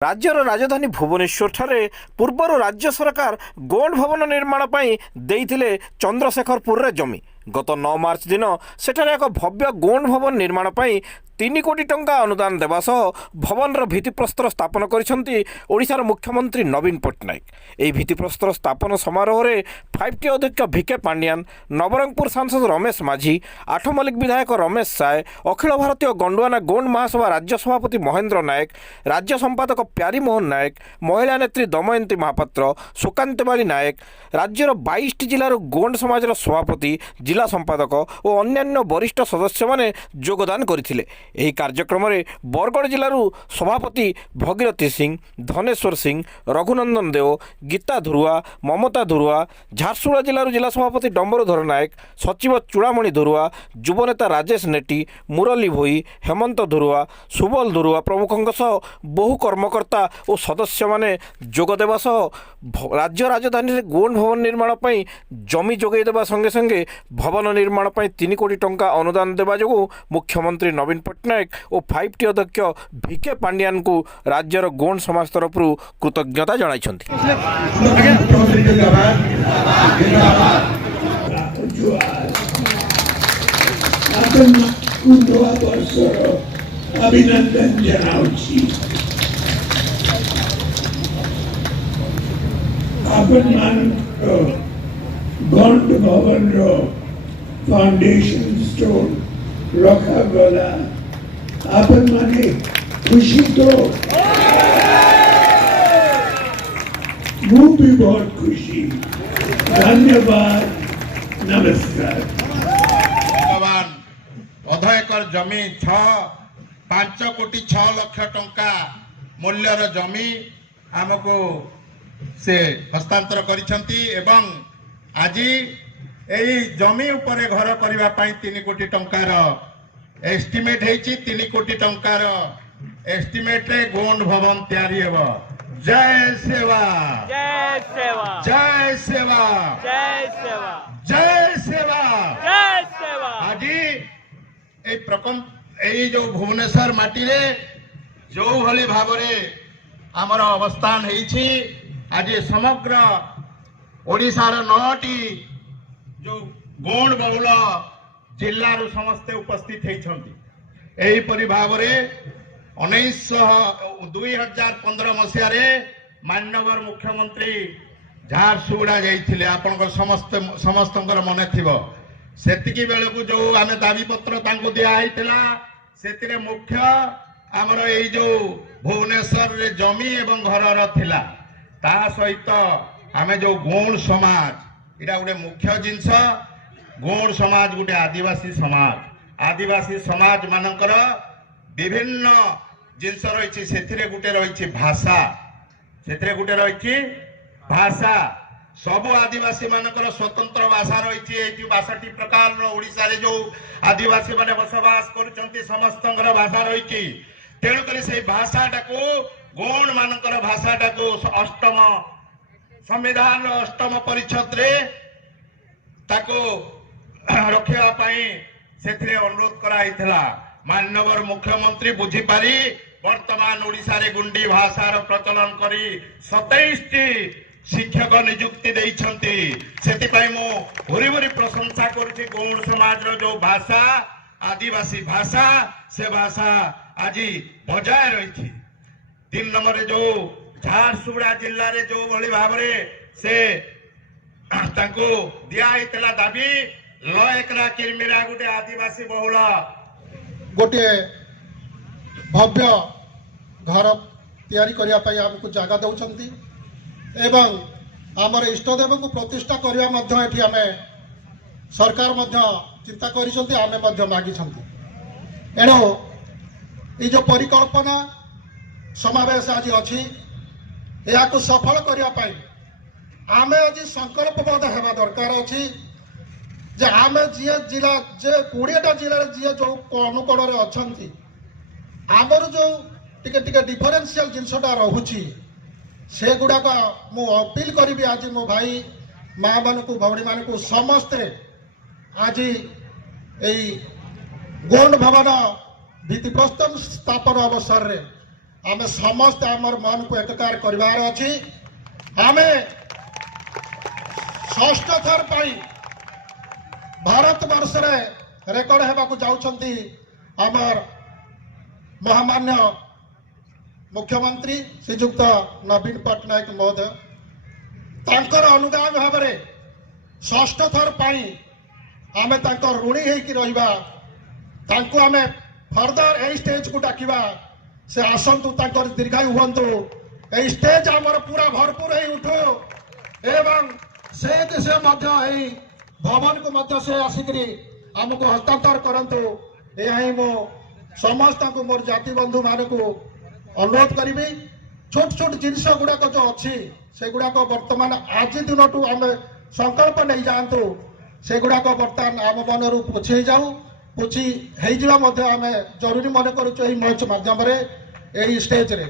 राज्यर राजधानी भुवनेश्वर ठारे पूर्वर राज्य सरकार गोंड भवन निर्माण देइथिले चंद्रशेखरपुर रे जमी गत 9 मार्च दिन सेठारे एक भव्य गोंड भवन निर्माण 3 कोटी टंका अनुदान देवा सह भवनर भित्तिप्रस्तर स्थापन करिसेंती ओडिशार मुख्यमंत्री नवीन पट्टनायक। एही भित्तिप्रस्तर स्थापन समारोह रे 5T अध्यक्ष भिके पांडियान, नवरंगपुर सांसद रमेश माझी, आठमल्लिक विधायक रमेश साय, अखिल भारतीय गंडुआना गोंड महासभा राज्य सभापति महेंद्र नायक, राज्य संपादक प्यारीमोहन नायक, महिला नेत्री दमयंती महापात्र, सुकांतबाली नायक, राज्यर 22 जिलार गोंड समाजर सभापति, जिला संपादक और अन्यान्य वरिष्ठ सदस्य माने योगदान करथिले। ଏହି କାର୍ଯ୍ୟକ୍ରମରେ ବରଗଡ଼ ଜିଲ୍ଲାରୁ ସଭାପତି ଭଗୀରଥୀ ସିଂ, ଧନେଶ୍ୱର ସିଂ, ରଘୁନନ୍ଦନ ଦେଓ, ଗୀତା ଧୁରୁଆ, ମମତା ଧୁରୁଆ, ଝାରସୁଗୁଡ଼ା ଜିଲ୍ଲାରୁ ଜିଲ୍ଲା ସଭାପତି ଡମ୍ବରୁଧର ନାୟକ, ସଚିବ ଚୂଡ଼ାମଣି ଧୁରୁଆ, ଯୁବନେତା ରାଜେଶ ନେଟି, ମୁରଲୀ ଭୋଇ, ହେମନ୍ତ ଧୁରୁଆ, ସୁବଲ ଧୁରୁଆ ପ୍ରମୁଖଙ୍କ ସହ ବହୁ କର୍ମକର୍ତ୍ତା ଓ ସଦସ୍ୟମାନେ ଯୋଗ ଦେବା ସହ ରାଜ୍ୟ ରାଜଧାନୀରେ ଗୋଣ୍ଡ ଭବନ ନିର୍ମାଣ ପାଇଁ ଜମି ଯୋଗାଇ ଦେବା ସଙ୍ଗେ ସଙ୍ଗେ ଭବନ ନିର୍ମାଣ ପାଇଁ 3 କୋଟି ଟଙ୍କା ଅନୁଦାନ ଦେବା ଯୋଗୁଁ ମୁଖ୍ୟମନ୍ତ୍ରୀ ନବୀନ पट्टनायक और 5T अध्यक्ष भिके पांडियान को राज्यर गोंड समाज तरफ कृतज्ञता जनाइछन्ति। अभिनंदन जनाउछि। गोंड भवन रो फाउंडेशन स्टोन रखा गला आपन माने खुशी तो मुझे भी बहुत खुशी। धन्यवाद, नमस्कार। भगवान अध एकर जमी 5 कोटी 6 लाख टंका मूल्यर जमी आमको से हस्तांतर करिसंती एवं आज यही जमी उपरे घर करबा पई 3 कोटी टंकार एस्टिमेट हेछि। 3 कोटी टंकार एस्टिमेट रे गोंड भवन तैयारी हेबो। जय सेवा, जय सेवा, जय सेवा, जय सेवा, जय सेवा, जय सेवा। आज ए जो भुवनेश्वर माटी रे जो भली भाबरे हमर अवस्थान हेछि आज समग्र ओडिसा रो 9टी जो गोंड बहुल जिल्लार समस्ते उपस्थित होती भाव 2015 मसीह माननीय मुख्यमंत्री झारसुगुड़ा जाइए आपण समस्त मन थी सेतिकी बेलू जो आम दाबीपत्र दिखाई से मुख्य आमर यही जो भुवनेश्वर रे जमी एवं घर थिला ता सहित आम जो गोंड समाज इटा गोटे मुख्य जिनस। गोंड समाज गोटे आदिवासी समाज मानकर विभिन्न जिनस रही से गोटे रही भाषा भाषा सबु आदिवासी मानकर स्वतंत्र भाषा रही 62 प्रकार ओडिशा रे जो आदिवासी माने बसवास करुचंती समस्त भाषा रही तेणुक से भाषाटा को गोंड मानकर भाषाटा को अष्टम संविधान 8म परिच्छद रे ताको रखा से अनुरोध कराइथिला। माननीय मुख्यमंत्री बुझी पारी वर्तमान ओडिशा रे गुंडी भाषार प्रचलन करी 27टी शिक्षक नियुक्ति देइछंती। सेतिपई मु भूरी भूरी प्रशंसा करुछि। गोंड समाज रो जो भाषा आदिवासी भाषा से भाषा आज बजाय रही। 3 नंबर जो झारसुगुड़ा जिल्ला रे जो भली भाबरे से तांको दिया दाबी 9 एकरा किरमिरा गोटे आदिवासी बहुल गोटे भव्य घर तैयारी करिया पई हमको जगह दउछंती एवं हमर इष्टदेव को प्रतिष्ठा करिया मध्य एठी हमें सरकार मध्य चिंता करिसंती हमें मध्य मागी छंती। एनो ई जो परिकल्पना समावेश आज अछि या को सफल करिया पई आमे आज संकल्पबद्ध हेबा दरकार अछि जे आमे जे जिला जे 20टा जिला जे जो अनुकूल रे अछंती आमर जो टिके टिके डिफरेंशियल जिनसटा रहुछि से गुडा का मु अपील करी आज मो भाई माँ मान को भौणी मान को समस्ते आज यही गोंड भवन भित्तिप्रस्तर स्थापन अवसर रे आमे समस्त आमर मन को एककार करिवार अछि आमे षष्ठ थर पाई भारत वर्ष रे रेकर्ड हेबाकू जाउछंती आमर महामान्य मुख्यमंत्री श्रीजुक्त नवीन पट्टनायक महोदय तांकर अनुगामी भाव में षष्ठ थर पाई आमे तांकर ऋणी होइकी रहिबा तांको आमे फर्दर ए स्टेज को डाकिबा से आसंतु तांकर दीर्घायु हुअंतु ए स्टेज आमर पूरा भरपूर होई उठो एवं से मध्य एई भवन को मध्य से आसिकरी आमको हस्तांतर करंतु एही मो समस्त को मोर जाति बंधु मान को अनुरोध करी छोट छोट जिनस गुड़ाक जो अच्छी से गुड़ाक बर्तमान आज दिन टू आम संकल्प नहीं जातु से गुड़ाक बर्तमान आम मन रू पोछे जाऊ पोछी आम जरूरी मन करुचु मंच मध्यम स्टेज रे